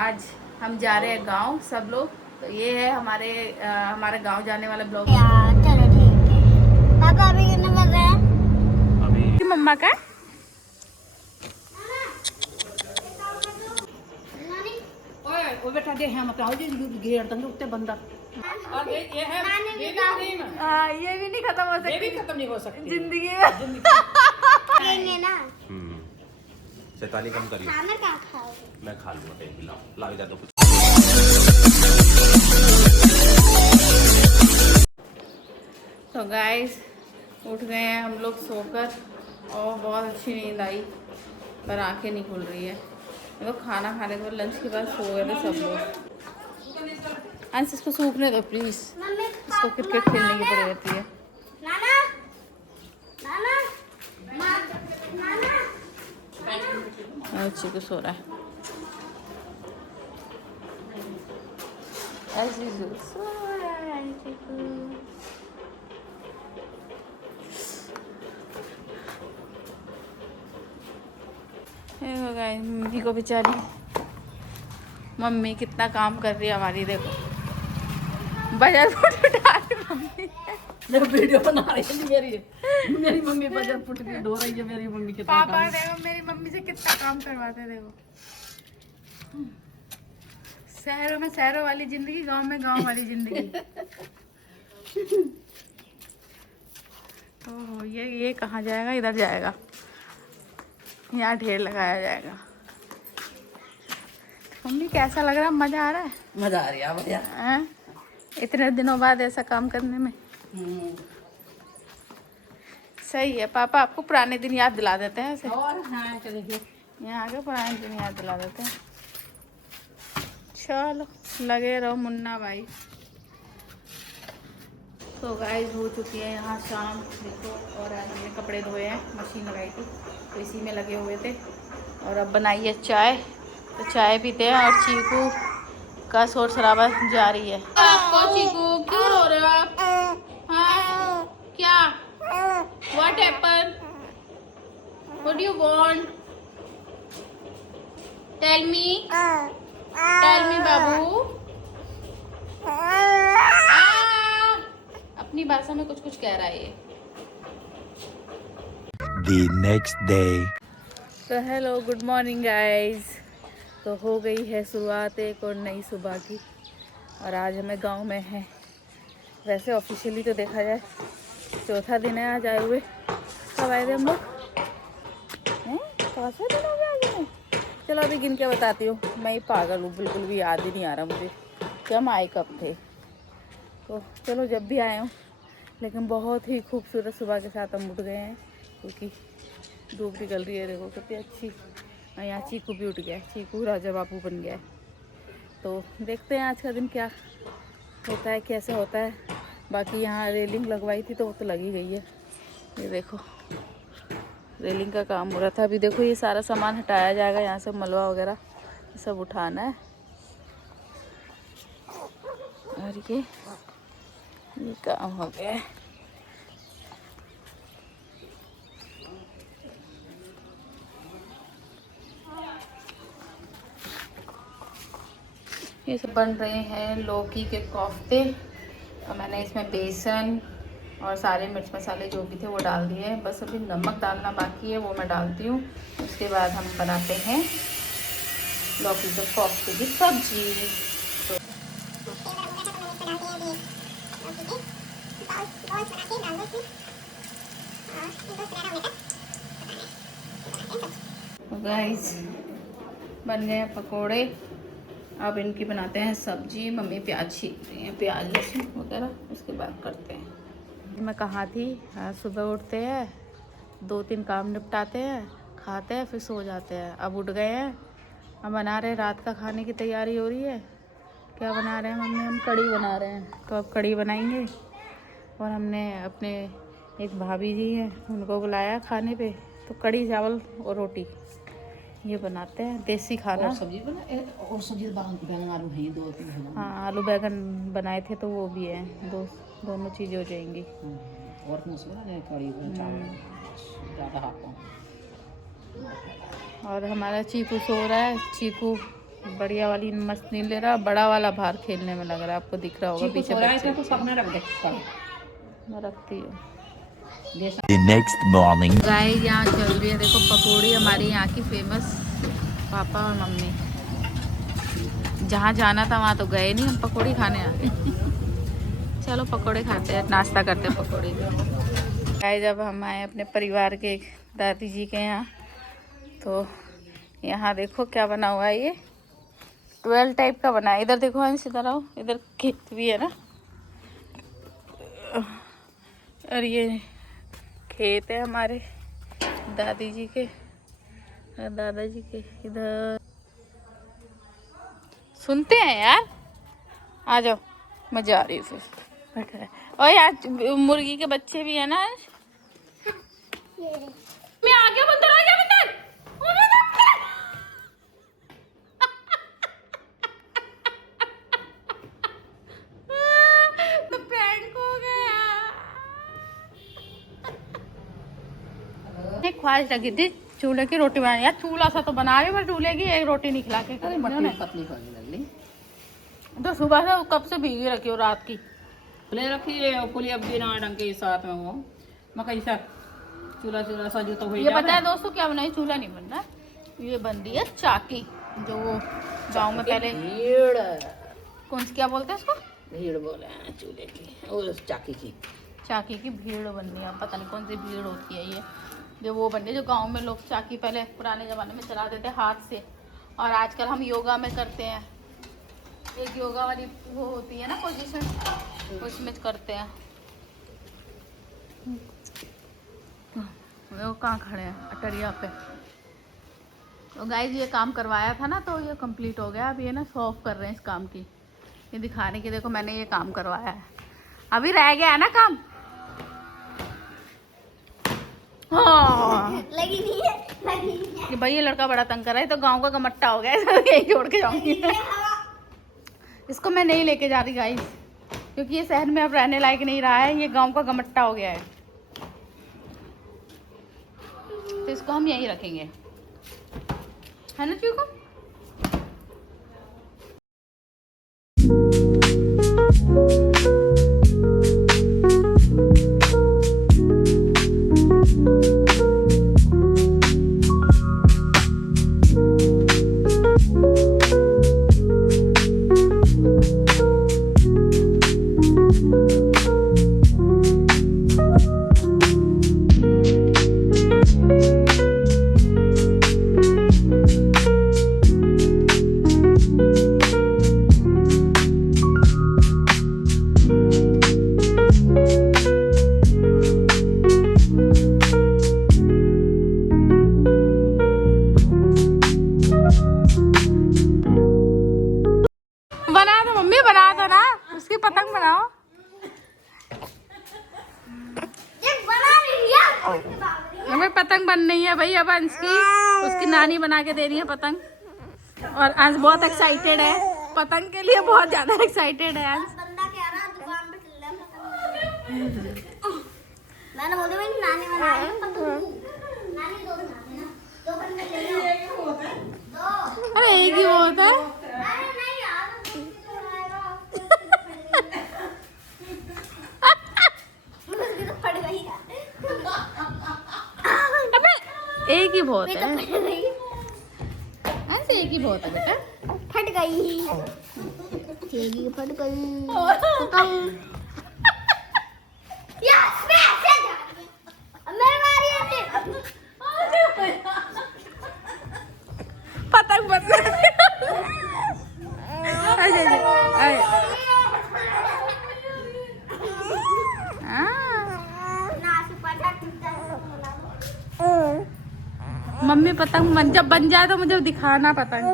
आज हम जा रहे हैं गांव सब लोग। तो ये है हमारे गांव जाने वाला ब्लॉग। चलो ठीक है। पापा अभी कितने बज रहे हैं? अभी मम्मा का वो बेटा दे हम अपना जी घेर दंगे उतने बंदा और ये है बेबी क्रीम। ये भी नहीं खत्म हो ये भी सकती खत्म नहीं हो सकती जिंदगी में। लेंगे ना। शैतानी कम करिए। खाना क्या खाओगे? मैं खा लूंगा कहीं लाओ लाओ इधर तो कुछ। तो गाइस उठ गए हैं हम लोग सोकर और बहुत अच्छी नींद आई पर आंखें नहीं खुल रही है। हम लोग खाना खाने के बाद लंच के बाद सो गए थे सब लोग। अंश इसको सूखने दो प्लीज, इसको क्रिकेट खेलने की पड़ी रहती है। नाना नाना नाना अच्छी को सो रहा है ऐसी सो रहा है चिकू। मम्मी को बेचारी मम्मी कितना काम कर रही है हमारी। देखो बाजार फुट उठा रही मम्मी। देखो वीडियो बना रही है मेरी मम्मी बजर फुट के धो रही है। मेरी मम्मी के पापा देखो मेरी मम्मी से कितना काम करवाते। देखो शहरों में शहरों वाली जिंदगी, गांव में गांव वाली जिंदगी। ओहो ये कहाँ जाएगा? इधर जाएगा, यहाँ ढेर लगाया जाएगा। मम्मी कैसा लग रहा है? मजा आ रहा है? मजा आ रही है भैया। हैं? इतने दिनों बाद ऐसा काम करने में सही है। पापा आपको पुराने दिन याद दिला देते हैं ऐसे। और हाँ चलिए यहाँ आके पुराने दिन याद दिला देते हैं। चलो लगे रहो मुन्ना भाई। तो गाइस हो चुकी है यहाँ शाम देखो। और आज हमने कपड़े धोए हैं, मशीन लगाई थी तो इसी में लगे हुए थे। और अब बनाई है चाय, तो चाय पीते हैं। और चीकू का शोर शराबा जारी है। आपको चीकू क्यों रो रहे हो आप? हाँ क्या? What happen? What do you want? Tell me बाबू। अपनी भाषा में कुछ कह रहा है ये। The next day. तो हेलो गुड मॉर्निंग गाइस। तो हो गई है शुरुआत एक और नई सुबह की। और आज हमें गांव में है। वैसे ऑफिशियली तो देखा जाए चौथा दिन है आज आए हुए। कब आए थे हम लोग? 5वां दिन हो गया आज में। चलो अभी गिन के बताती हूँ। मैं ही पागल हूँ, बिल्कुल भी याद ही नहीं आ रहा मुझे कि हम आए कब थे। तो चलो जब भी आए हूँ, लेकिन बहुत ही खूबसूरत सुबह के साथ हम उठ गए हैं क्योंकि धूप निकल रही है। देखो कितनी अच्छी। और यहाँ चीकू भी उठ गया है। चीकू राजा बाबू बन गया है। तो देखते हैं आज का दिन क्या होता है, कैसे होता है। बाकी यहाँ रेलिंग लगवाई थी तो वो तो लगी गई है। ये देखो रेलिंग का काम हो रहा था। अभी देखो ये सारा सामान हटाया जाएगा यहाँ से, मलबा वगैरह सब उठाना है। और ये काम हो गया है। ये सब बन रहे हैं लौकी के कोफ्ते। और मैंने इसमें बेसन और सारे मिर्च मसाले जो भी थे वो डाल दिए हैं। बस अभी नमक डालना बाकी है, वो मैं डालती हूँ। उसके बाद हम बनाते हैं लौकी के कोफ्ते की सब्जी। तो गाइस बन गए पकोड़े। अब इनकी बनाते हैं सब्जी। मम्मी प्याज छील रही हैं, प्याज लहसुन वगैरह, उसके बाद करते हैं। मैं कहाँ थी? सुबह उठते हैं, 2-3 काम निपटाते हैं, खाते हैं, फिर सो जाते हैं। अब उठ गए हैं, हम बना रहे हैं रात का खाने की तैयारी हो रही है। क्या बना रहे हैं मम्मी? हम कढ़ी बना रहे हैं। तो अब कढ़ी बनाएंगे। और हमने अपने एक भाभी जी हैं उनको बुलाया खाने पे, तो कढ़ी चावल और रोटी ये बनाते हैं, देसी खाना। और सब्जी बना और सब्जी बैंगन आलू है 2-3। हाँ आलू बैंगन बनाए थे तो वो भी है। दोनों चीज़ें हो जाएंगी। और मसाला कड़ी चावल ज़्यादा हाथ। और हमारा चीकू सो रहा है। चीकू बढ़िया वाली मस्त नहीं ले रहा, बड़ा वाला बाहर खेलने में लग रहा है, आपको दिख रहा होगा पीछे बच्चे। तो सपना रख दे मैं रखती हूँ। The next morning. गाइस यहाँ चल रही है देखो पकौड़ी, हमारे यहाँ की फेमस। पापा और मम्मी जहाँ जाना था वहाँ तो गए नहीं, हम पकौड़ी खाने आ गए। चलो पकौड़े खाते हैं, नाश्ता करते हैं पकौड़ी में। गाइस जब हम आए अपने परिवार के दादी जी के यहाँ, तो यहाँ देखो क्या बना हुआ है, ये 12 टाइप का बना है। इधर देखो अंश, इधर आओ, इधर खेत भी है ना, और ये खेत है हमारे दादी जी के और दादाजी के। इधर सुनते हैं यार, आ जाओ, मजा आ रही है फिर बैठ रहा है। और यार मुर्गी के बच्चे भी है ना। मैं आ गया बंदर, आ गया बंदर। तो प्रैंक हो गया। एक ख्वाहिश रखी थी चूल्हे की रोटी बनानी, यार चूल्हा सा तो बना रहे पर चूल्हे की एक रोटी नहीं खिला के पतली करने लग ली। तो सुबह से कब से भीगी रखी हो, रात की खुले रखी है पुली अब बिना डंग के साथ में वो मकई सा चूल्हा चूल्हा सजू तो हुई। ये पता है दोस्तों क्या बनाई, चूल्हा नहीं बन रहा, ये बन रही है चाकी, जो वो गांव में पहले कौन सी क्या बोलते हैं उसको, भीड़ बोले हैं चूल्हे की और चाकी की भीड़ बन रही है। पता नहीं कौन सी भीड़ होती है ये, जो वो बन रही है, जो गांव में लोग चाकी पहले पुराने ज़माने में चलाते थे हाथ से, और आजकल हम योगा में करते हैं। एक योगा वाली वो होती है ना पोजीशन, उसमें करते हैं। वो कहाँ खड़े हैं, अटरिया पे। तो गाइस ये काम करवाया था ना, तो ये कंप्लीट हो गया। अब ये ना सॉल्व कर रहे हैं इस काम की, ये दिखाने की देखो मैंने ये काम करवाया है, अभी रह गया है ना काम। हाँ लगी नहीं है, लगी नहीं है। कि भाई ये लड़का बड़ा तंग कर रहा है, तो गांव का गमट्टा हो गया है, यही छोड़ के जाऊंगी। इसको मैं नहीं लेके जा रही गाइस, क्योंकि ये शहर में अब रहने लायक नहीं रहा है, ये गांव का गमट्टा हो गया है, तो इसको हम यहीं रखेंगे, है ना चूको। बना दो ना, उसकी पतंग बनाओ। हमें पतंग बन रही है भाई, अब अंश की उसकी नानी बना के दे रही है पतंग, और अंश बहुत एक्साइटेड है पतंग के लिए, बहुत ज्यादा एक्साइटेड है अंश। मैंने बोला मेरी नानी बना रही है पतंग, नानी दो बनाते ना, दो बंदे ले लो, दो। अरे एक ही वो होता है। अरे नहीं यार, मुझे तो फट गई यार। अबे एक ही बहुत है, फट गई, ऐसे एक ही बहुत है बेटा। फट गई, फट गई पतंग। यस मैं ऐसे जा रही हूं, मेरी बारी है। पतंग बन मम्मी पतंग जब बन जाए तो मुझे दिखाना पतंग।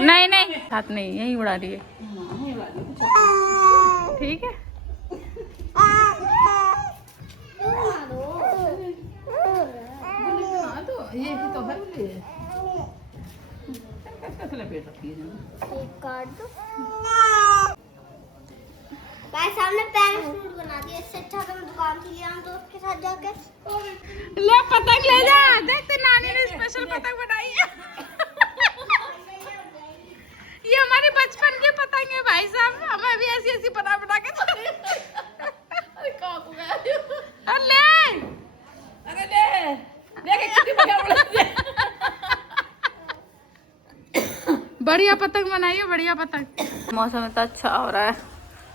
नहीं नहीं हाथ नहीं, यही उड़ा रही है, ठीक है। तो है ले कैसे लपेट रखी है एक काट दो। भाई सामने पैरेंट्स फ्रूट बना दिया, इससे अच्छा तो मैं दुकान से ले आऊं दोस्त के साथ जाके। ले पतंग ले जा, देख तो नानी ने स्पेशल पतंग बनाई है। ये हमारे बचपन की पतंग है भाई साहब, हमें भी ऐसी ऐसी बना बना के अरे काकू गया ले अरे ले देख कितनी बढ़िया बनाई है बढ़िया पतंग बनाई है, बढ़िया पतंग। मौसम इतना अच्छा हो रहा है,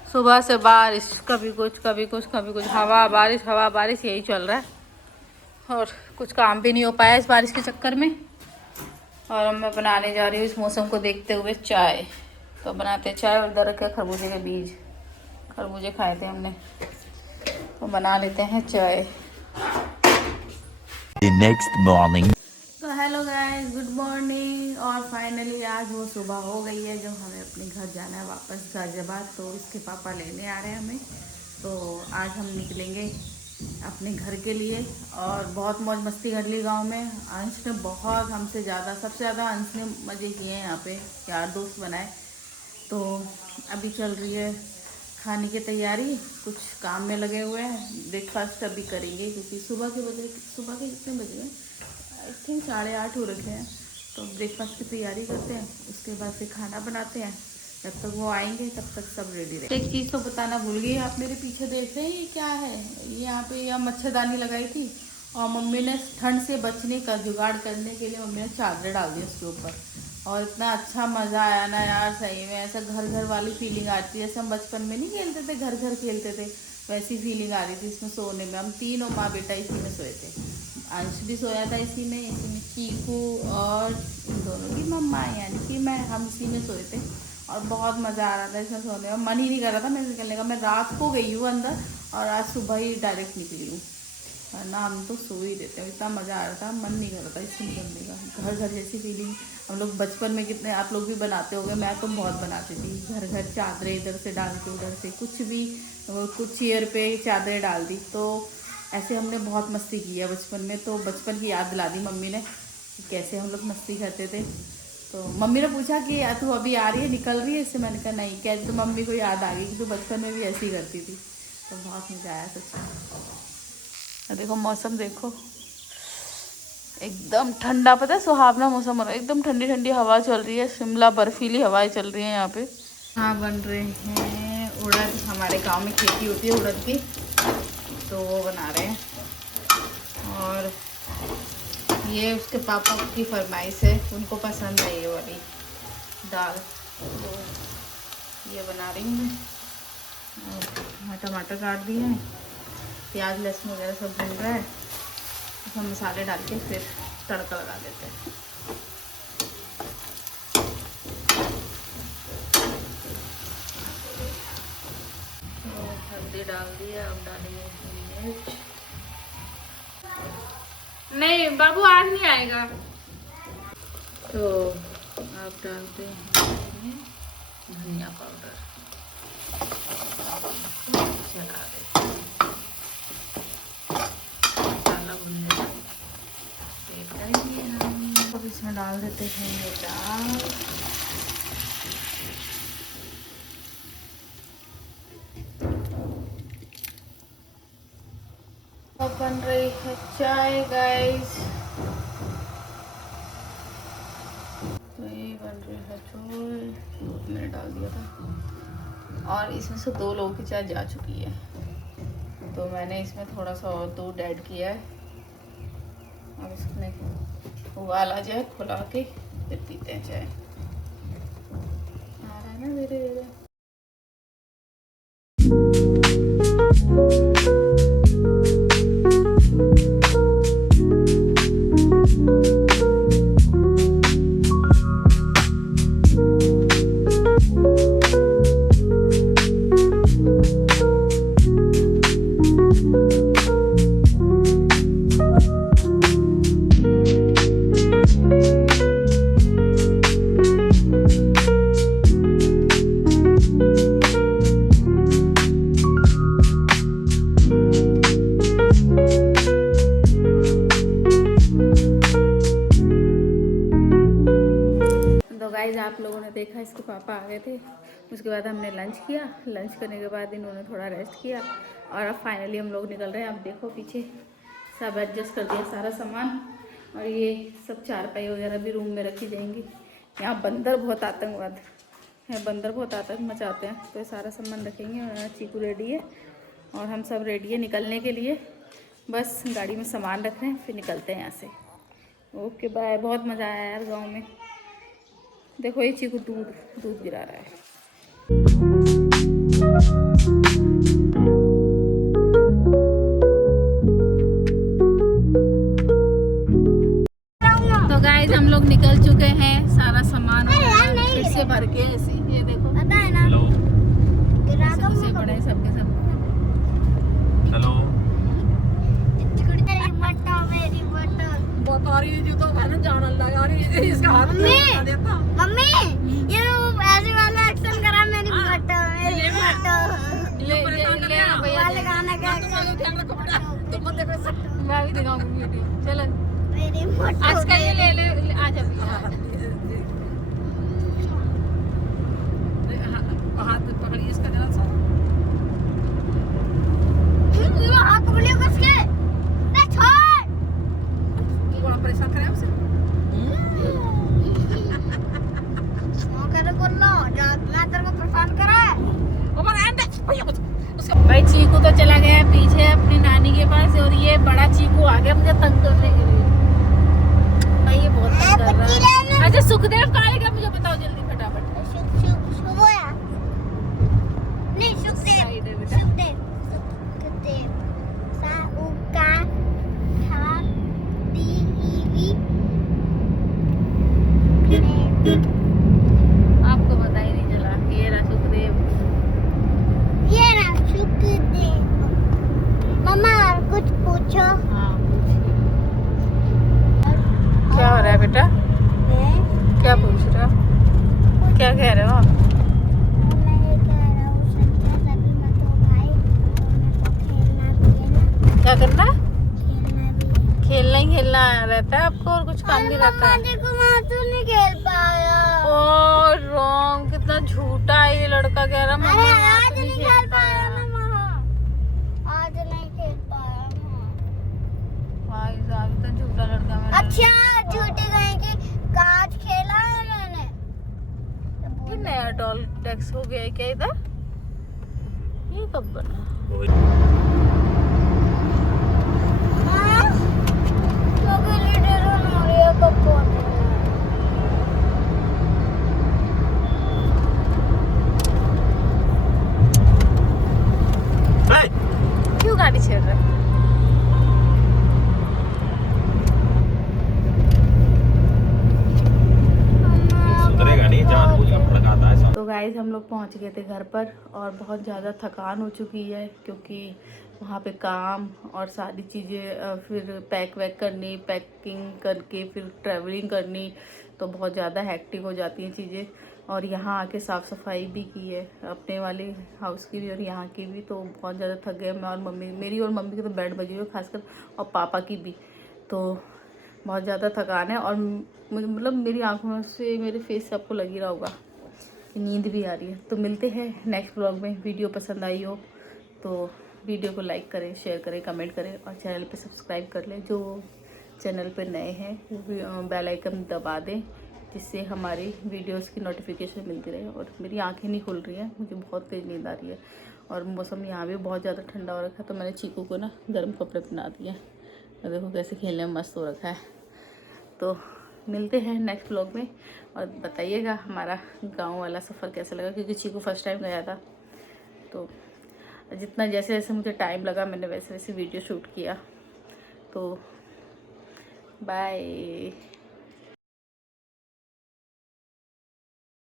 सुबह से बारिश, कभी कुछ कभी कुछ कभी कुछ, हवा बारिश यही चल रहा है। और कुछ काम भी नहीं हो पाया इस बारिश के चक्कर में। और अब मैं बनाने जा रही हूँ इस मौसम को देखते हुए चाय। तो बनाते चाय, और इधर रखे खरबूजे के बीज, खरबूजे खाए थे हमने, तो बना लेते हैं चाय। The next morning. तो हेलो गाइस, गुड मॉर्निंग। और फाइनली आज वो सुबह हो गई है जो हमें अपने घर जाना है वापस गाजियाबाद। तो इसके पापा लेने आ रहे हैं हमें, तो आज हम निकलेंगे अपने घर के लिए। और बहुत मौज मस्ती कर ली गांव में। अंश ने बहुत हमसे ज़्यादा, सबसे ज़्यादा अंश ने मज़े किए हैं यहाँ पे, यार दोस्त बनाए। तो अभी चल रही है खाने की तैयारी, कुछ काम में लगे हुए हैं। ब्रेकफास्ट अभी करेंगे क्योंकि सुबह के कितने बजे हैं, आई थिंक 8:30 हो रखे हैं। तो ब्रेकफास्ट की तैयारी करते हैं, उसके बाद फिर खाना बनाते हैं। जब तक वो आएंगे तब तक सब रेडी रहे। एक चीज़ तो बताना भूल गई, आप मेरे पीछे देख रहे हैं ये क्या है। यहाँ पे यह मच्छरदानी लगाई थी, और मम्मी ने ठंड से बचने का जुगाड़ करने के लिए मम्मी ने चादर डाल दी उसके ऊपर। और इतना अच्छा मज़ा आया ना यार, सही में ऐसा घर घर वाली फीलिंग आती है। जैसे हम बचपन में नहीं खेलते थे, घर घर खेलते थे, वैसी फीलिंग आ रही थी इसमें सोने में। हम तीनों माँ बेटा इसी में सोए थे, अंश भी सोया था इसी में चीकू और इन दोनों की मम्मा यानी कि मैं, हम इसी में सोए थे। और बहुत मज़ा आ रहा था इसमें सोने में, मन ही नहीं कर रहा था मैं निकलने का। मैं रात को गई हूँ अंदर और आज सुबह ही डायरेक्ट निकली हूँ, वरना हम तो सो ही देते हैं। इतना मज़ा आ रहा था, मन नहीं कर रहा था इसमें निकलने का। घर घर जैसी फीलिंग हम लोग बचपन में कितने, आप लोग भी बनाते होंगे, मैं तो बहुत बनाती थी। घर घर चादरें इधर से डाल के उधर से, कुछ भी, कुछ चेयर पे चादरें डाल दी। तो ऐसे हमने बहुत मस्ती की है बचपन में। तो बचपन की याद दिला दी मम्मी ने कि कैसे हम लोग मस्ती करते थे। तो मम्मी ने पूछा कि तू अभी आ रही है, निकल रही है इससे? मैंने कहा नहीं। कहते तो मम्मी को याद आ गई कि तू बचपन में भी ऐसे ही करती थी। तो बहुत मज़ा आया सच में। देखो मौसम देखो, एकदम ठंडा, पता है सुहावना मौसम हो रहा है, एकदम ठंडी ठंडी हवा चल रही है। शिमला बर्फीली हवाएं चल रही हैं यहाँ पे। हाँ बन रहे हैं उड़द, हमारे गांव में खेती होती है उड़द की, तो वो बना रहे हैं। और ये उसके पापा की फरमाइश है, उनको पसंद है ये वाली दाल, तो ये बना रही हूँ मैं। और टमाटर काट दिए हैं, प्याज लहसुन वगैरह सब भून रहा है। हम मसाले डाल के फिर तड़का लगा देते हैं। तो हल्दी डाल दिया, अब डालेंगे मिर्च। नहीं बाबू आज नहीं आएगा। तो आप डालते हैं धनिया पाउडर, चला देते हैं मसाला भुनने तक। अब इसमें डाल देते हैं ये दाल। अब बन रही है चाय गाइस। तो ये बन रही है चाय, दूध मैंने डाल दिया था। और इसमें से 2 लोगों की चाय जा चुकी है, तो मैंने इसमें थोड़ा सा और दूध ऐड किया है। अब इसमें उबाल आ जाए खुला के फिर पीते हैं चाय। आ रहा है ना धीरे धीरे। आप लोगों ने देखा इसके पापा आ गए थे, उसके बाद हमने लंच किया। लंच करने के बाद इन्होंने थोड़ा रेस्ट किया और अब फाइनली हम लोग निकल रहे हैं। आप देखो पीछे सब एडजस्ट कर दिया सारा सामान, और ये सब चारपाई वगैरह भी रूम में रखी जाएंगी। यहाँ बंदर बहुत आतंकवाद है, बंदर बहुत आतंक मचाते हैं, तो ये सारा सामान रखेंगे। और चीकू रेडी है और हम सब रेडी है निकलने के लिए, बस गाड़ी में सामान रख रहे हैं, फिर निकलते हैं यहाँ से। Okay bye. बहुत मज़ा आया यार गांव में। देखो ये चीकू दूध गिरा रहा है। तो गाइस हम लोग निकल चुके हैं, सारा सामान फिर से भर के ऐसे, ये देखो पता है ना, हेलो गिरा दो से बड़े सबके सब। हेलो मेरी बटन बोतारी जो तो है ना जानन लगा रही है इसका हाथ में लगा देता। मम्मी ये ऐसे वाला एक्शन करा, मेरी बटन वाले गाने का एक्शन। तुम मत देखो सब मैं भी दिखाऊंगी वीडियो। चलो मेरी बटन आज का ये ले आ जा हाथ पकड़िए इसका जरा सा। हाथ पकड़ियो कसके, ले छोड़। तू बड़ा परेशान करे हमसे। करे बोलो मैं तेरे को परेशान करा है। ओ मार एंड भैया भाई। चीकू तो चला गया पीछे अपनी नानी के पास, और ये बड़ा चीकू आ गया मुझे तंग करने के लिए। भाई ये बहुत तंग कर रहा है। अच्छा सुखदेव कहाँ है क्या, मुझे बताओ जल्दी फटाफट। शुभोया नहीं, सुखदेव साइड है बेटा। सुखदेव सुखदेव सा उ का था डी ई वी। आपको पता ही नहीं चला। ये रहा सुखदेव। ये ना सुखदेव। मम्मा कुछ पूछो। हाँ क्या हो रहा है बेटा, क्या पूछ रहे हो, क्या कह रहे हो आप? मैं ये कह रहा हूँ संजय रवि मत हो भाई, मेरे को खेलना भी है ना, क्या करना? खेलना भी है। खेलना ही खेलना रहता है आपको, और कुछ काम भी रहता है? देखो वहाँ तो नहीं खेल पाया। ओ रॉन्ग, कितना झूठा है ये लड़का। कह रहा मम्मा अरे मैं आज तो नहीं खेल पाया मैं वहाँ, आज नहीं खेल पाया मैं। भाई साहब इतना झूठा लड़का मेरा। अच्छा झूठी गई कि कांच खेला है मैंने। ये नया डॉल टैक्स हो गया है क्या इधर? ये कब बना? हाँ? क्योंकि लीडर नोरिया को पोते हैं। क्यों गाड़ी छेड़ रहा है? सुधरेगा नहीं, जानबूझ के भड़काता है। तो गाइस हम लोग पहुंच गए थे घर पर, और बहुत ज़्यादा थकान हो चुकी है, क्योंकि वहाँ पे काम और सारी चीज़ें, फिर पैक वैक करनी, पैकिंग करके फिर ट्रैवलिंग करनी, तो बहुत ज़्यादा हेक्टिक हो जाती हैं चीज़ें। और यहाँ आके साफ़ सफाई भी की है अपने वाले हाउस की भी और यहाँ की भी, तो बहुत ज़्यादा थक गए मैं और मम्मी। मेरी और मम्मी की तो बेड बजी हुई है खासकर, और पापा की भी, तो बहुत ज़्यादा थकान है। और मुझे मतलब मेरी आँखों से, मेरे फेस से आपको लग ही रहा होगा नींद भी आ रही है। तो मिलते हैं नेक्स्ट व्लॉग में। वीडियो पसंद आई हो तो वीडियो को लाइक करें, शेयर करें, कमेंट करें, और चैनल पे सब्सक्राइब कर लें। जो चैनल पे नए हैं बेल आइकन दबा दें, जिससे हमारी वीडियोस की नोटिफिकेशन मिलती रहे। और मेरी आंखें नहीं खुल रही हैं, मुझे बहुत तेज़ नींद आ रही है, और मौसम यहाँ भी बहुत ज़्यादा ठंडा हो रखा है। तो मैंने चीकू को ना गर्म कपड़े पहना दिए, और देखो कैसे खेलने में मस्त हो रखा है। तो मिलते हैं नेक्स्ट व्लॉग में, और बताइएगा हमारा गांव वाला सफ़र कैसा लगा, क्योंकि चीकू फर्स्ट टाइम गया था। तो जितना जैसे जैसे मुझे टाइम लगा मैंने वैसे वैसे वीडियो शूट किया। तो बाय।